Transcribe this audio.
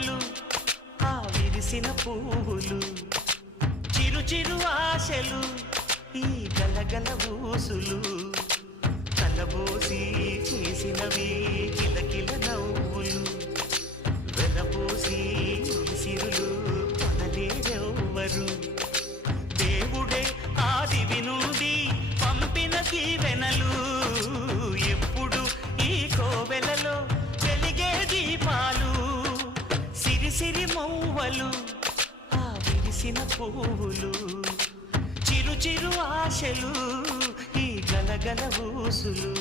మొగ్గలు ఆ విరిసిన పువ్వులు చిరు చిరు ఆశలు ఈ గలగల ఊసులు కలబోసి చేసినవి కిలకిల నవ్వులు వెలబోసి సిరులు కొనలేరెవ్వరు దేవుడే ఆదివి నుండి పంపిన దీవెనలు ఎప్పుడు ఈ కోవెలలో వెలిగే దీపాలు సిరి సిరి మౌవలు ఆ విరిసిన పువ్వులు చిరు చిరు ఆశలు ఈ గలగల ఊసులు